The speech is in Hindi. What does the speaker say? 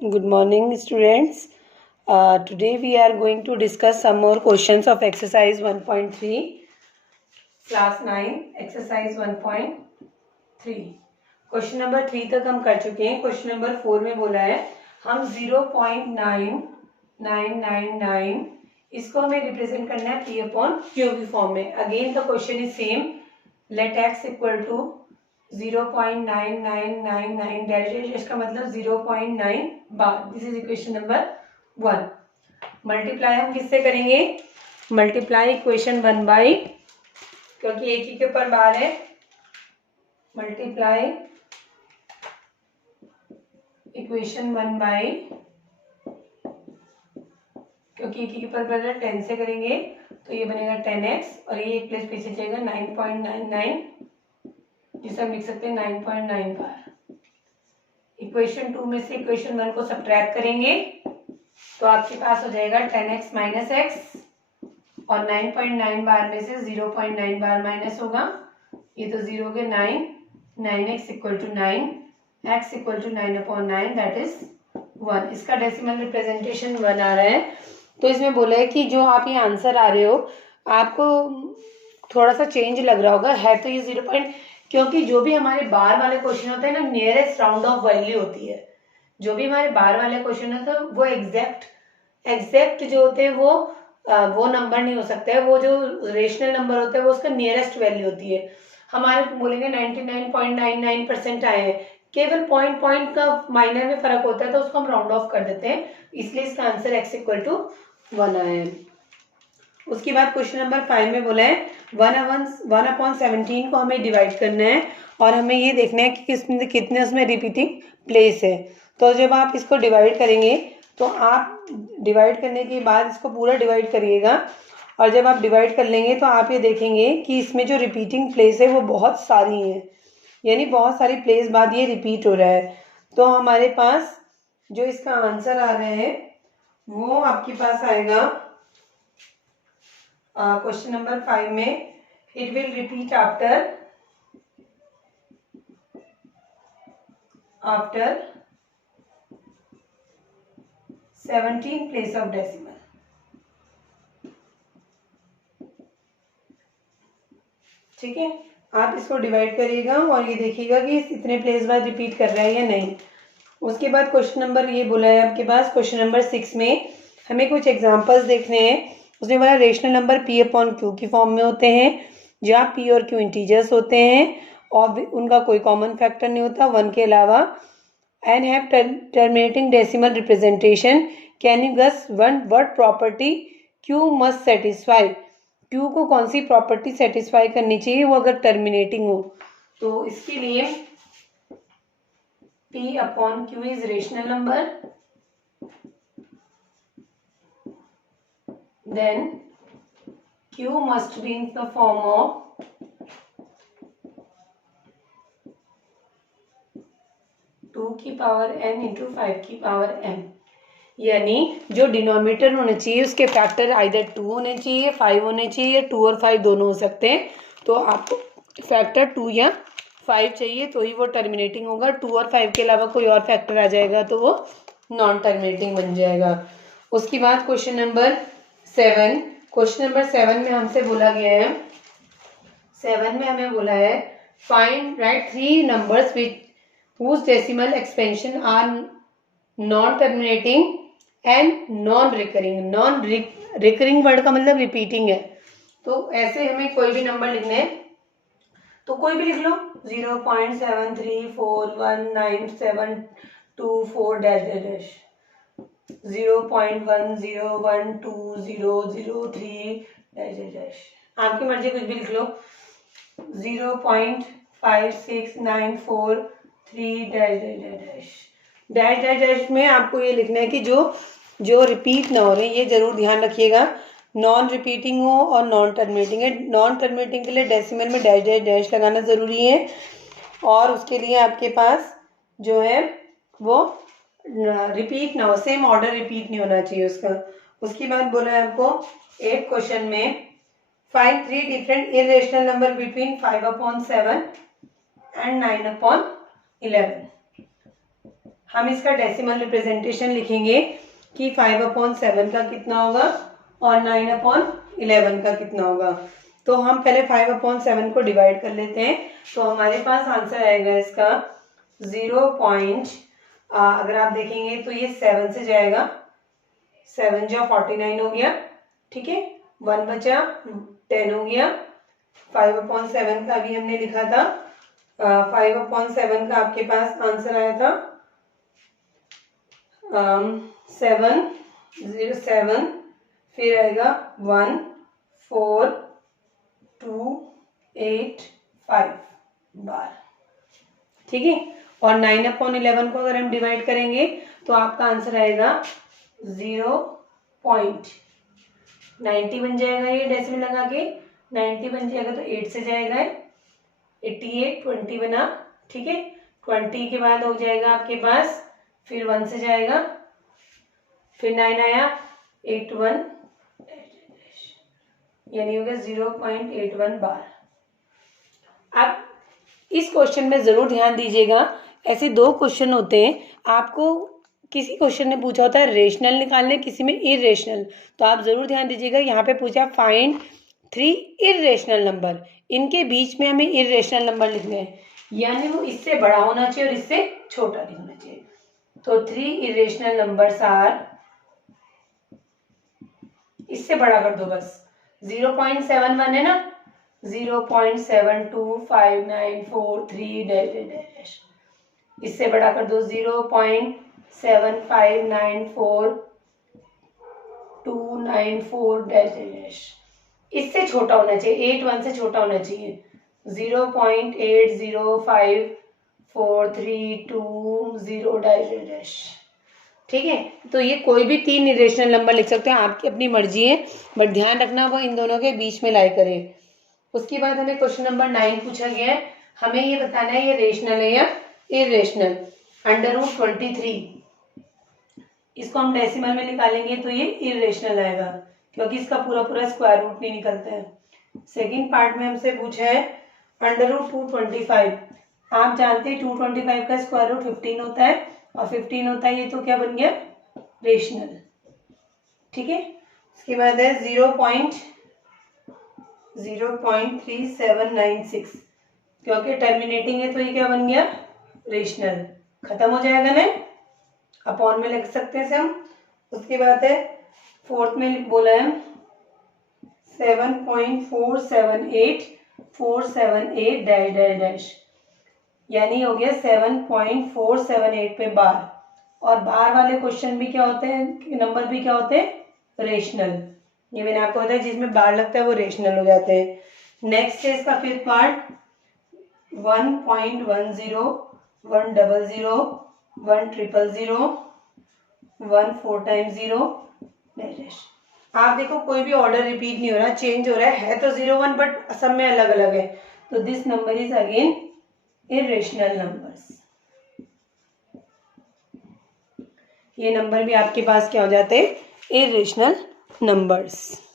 Good morning, students. Today we are going to discuss some more questions of exercise 1.3, class 9, exercise 1.3. Question number 3 तक हम कर चुके हैं. क्वेश्चन नंबर 4 में बोला है हम 0.9999 इसको हमें रिप्रेजेंट करना है P अपॉन Q की फॉर्म में. Again the question is same. Let x equal to 0.9999 dash इसका मतलब 0.9 bar. This is equation number 1. Multiply हम किससे करेंगे? मल्टीप्लाई इक्वेशन 1 बाई, क्योंकि एक ही के ऊपर बार है. मल्टीप्लाई इक्वेशन 1 बाई, क्योंकि एक ही के ऊपर बार है 10 से करेंगे तो ये बनेगा 10x और ये एक प्लेस पीछे जाएगा 9.99, जिसे हम लिख सकते हैं 9.9 बार. इक्वेशन 2 में से इक्वेशन 1 को सब्ट्रैक्ट करेंगे तो आपके पास हो जाएगा 10x माइनस एक्स और 9.9 बार में से 0.9 बार माइनस होगा. ये तो 0 के 9, 9x equal to 9, x equal to 9/9 that is 1. इसका डेसिमल रिप्रेजेंटेशन 1 आ रहा है. तो इसमें बोला है कि जो आप ये आंसर आ रहे हो आपको थोड़ा सा चेंज लग रहा होगा. है तो ये 0. क्योंकि जो भी हमारे बार वाले क्वेश्चन होते हैं ना, नियरेस्ट राउंड ऑफ वैल्यू होती है. जो भी हमारे बार वाले क्वेश्चन होते हैं वो एग्जैक्ट जो होते हैं वो नंबर नहीं हो सकता है. वो जो रेशनल नंबर होता है वो उसका नियरेस्ट वैल्यू होती है. हमारे बोलेंगे 99.99% आए हैं, केवल पॉइंट का माइनर में फर्क होता है तो उसको हम राउंड ऑफ कर देते हैं. इसलिए इसका आंसर x इक्वल टू 1 आया है. उसके बाद क्वेश्चन नंबर 5 में बोला है 1/17 को हमें डिवाइड करना है और हमें ये देखना है कि कितने उसमें रिपीटिंग प्लेस है. तो जब आप इसको डिवाइड करेंगे तो आप डिवाइड करने के बाद इसको पूरा डिवाइड करिएगा और जब आप डिवाइड कर लेंगे तो आप ये देखेंगे कि इसमें जो रिपीटिंग प्लेस है वो बहुत सारी हैं, यानी बहुत सारी प्लेस बाद ये रिपीट हो रहा है. तो हमारे पास जो इसका आंसर आ रहा है वो आपके पास आएगा क्वेश्चन नंबर 5 में. It will repeat after 17 place of decimal. ठीक है, आप इसको डिवाइड करिएगा और ये देखिएगा कि इतने प्लेस बाद रिपीट कर रहा है या नहीं. उसके बाद क्वेश्चन नंबर ये बोला है आपके पास क्वेश्चन नंबर 6 में हमें कुछ एग्जांपल्स देखने हैं. उसने बोला rational number P upon Q की फॉर्म में होते हैं जहाँ P और Q इंटीजर्स होते हैं और उनका कोई कॉमन फैक्टर नहीं होता 1 के अलावा, and have terminating decimal representation. Can you guess what property Q must satisfy? Q को कौन सी प्रॉपर्टी सेटिस्फाई करनी चाहिए वो अगर टर्मिनेटिंग हो. तो इसके लिए P upon Q is rational number, then Q must be in the form of 2 की पावर n इंटू 5 की पावर m. यानी जो डिनोमिनेटर होना चाहिए उसके फैक्टर आइदर 2 होने चाहिए, 5 होने चाहिए, या 2 और 5 दोनों हो सकते हैं. तो आपको फैक्टर 2 या 5 चाहिए तो ही वो टर्मिनेटिंग होगा. 2 और 5 के अलावा कोई और फैक्टर आ जाएगा तो वो नॉन टर्मिनेटिंग बन जाएगा. उसके बाद क्वेश्चन नंबर 7. क्वेश्चन नंबर 7 में हमसे बोला गया है 7 में हमें बोला है find right 3 numbers which whose decimal expansion are non-terminating and non-recurring. non-recurring word का मतलब रिपीटिंग है. तो ऐसे हमें कोई भी नंबर लिखने हैं तो कोई भी लिख लो 0.7341972 डैश डैश 0.10120003 डैश डैश. आपकी मर्जी कुछ भी लिख लो. 0.5694 डैश डैश डैश में आपको ये लिखना है कि जो रिपीट ना हो रहे, ये जरूर ध्यान रखिएगा. नॉन रिपीटिंग हो और नॉन टर्मिनेटिंग है. नॉन टर्मिनेटिंग के लिए डेसिमल में डैश डैश डैश लगाना ज़रूरी है और उसके लिए आपके पास जो है वो रिपीट ना हो, सेम ऑर्डर रिपीट नहीं होना चाहिए उसका. उसके बाद बोला है आपको 8 क्वेश्चन में find 3 different irrational number between 5/7 and 9/11. हम इसका डेसिमल रिप्रेजेंटेशन लिखेंगे कि 5/7 का कितना होगा और 9/11 का कितना होगा। तो हम पहले 5/7 को डिवाइड कर लेते हैं। तो हमारे पास आंसर आएगा इसका 0. अगर आप देखेंगे तो ये 7 से जाएगा, 7 जा 49 हो गया, ठीक है, 1 बचा 10 हो गया। 5/7 का अभी हमने लिखा था, 5/7 का आपके पास आंसर आया था 7, 0, 7, फिर आएगा 1, 4, 2, 8, 5 बार, ठीक है। और 9/11 को अगर हम डिवाइड करेंगे तो आपका आंसर आएगा 0.90 बन जाएगा। ये डेसिमल लगा के 90 बन जाएगा तो 8 से जाएगा 88, 20 बना, ठीक है। 20 के बाद हो जाएगा आपके पास, फिर 1 से जाएगा, फिर 9 आया, 81, यानी हो गया 0.81 बार। आप इस क्वेश्चन में जरूर ध्यान दीजिएगा, ऐसे 2 क्वेश्चन होते हैं, आपको किसी क्वेश्चन ने पूछा होता है रेशनल निकालने, किसी में इरेशनल। तो आप जरूर ध्यान दीजिएगा, यहाँ पे पूछा फाइंड 3 इरेशनल नंबर, इनके बीच में हमें इरेशनल नंबर लिखने हैं, यानी वो इससे बड़ा होना चाहिए और इससे छोटा नहीं होना चाहिए। तो 3 इरेशनल नंबर्स आर, इससे बड़ा कर दो बस, 0.71 है ना, 0.725943 इससे बड़ा कर दो 0.7594294294 इससे छोटा होना चाहिए, 81 से छोटा होना चाहिए, 0.805432 ठीक है। तो ये कोई भी 3 इरेशनल नंबर लिख सकते हैं, आपकी अपनी मर्जी है, बट ध्यान रखना वो इन दोनों के बीच में लाई करे। उसके बाद हमें क्वेश्चन नंबर 9 पूछा गया है, हमें ये बताना है ये रेशनल है या इरेशनल। √23 इसको हम डेसिमल में निकालेंगे तो ये इरेशनल आएगा, क्योंकि इसका पूरा पूरा स्क्वायर रूट नहीं निकलता है। सेकंड पार्ट में हमसे पूछा है √225। आप जानते हैं 225 का स्क्वायर रूट 15 होता है और 15 होता है, ये तो क्या बन गया रेशनल, ठीक है। इसके बाद है 0.3796, क्योंकि टर्मिनेटिंग है तो ये क्या बन गया रेशनल, खत्म हो जाएगा ना, अपॉन में लिख सकते हैं हम। उसके बाद है फोर्थ में बोला है 7.478478 डैश, यानी हो गया 7.478 पे बार। और बार वाले क्वेश्चन भी क्या होते हैं, नंबर भी क्या होते हैं रेशनल, ये मैंने आपको बताया जिसमें बार लगता है वो रेशनल हो जाते हैं। नेक्स्ट है इसका फिफ्थ पार्ट 1.10 100 100 1 4 टाइम्स 0 डैश। आप देखो कोई भी ऑर्डर रिपीट नहीं हो रहा, चेंज हो रहा है तो 0 1 बट सब में अलग अलग है, तो this number is again irrational numbers. ये नंबर भी आपके पास क्या हो जाते हैं इरेशनल नंबर्स।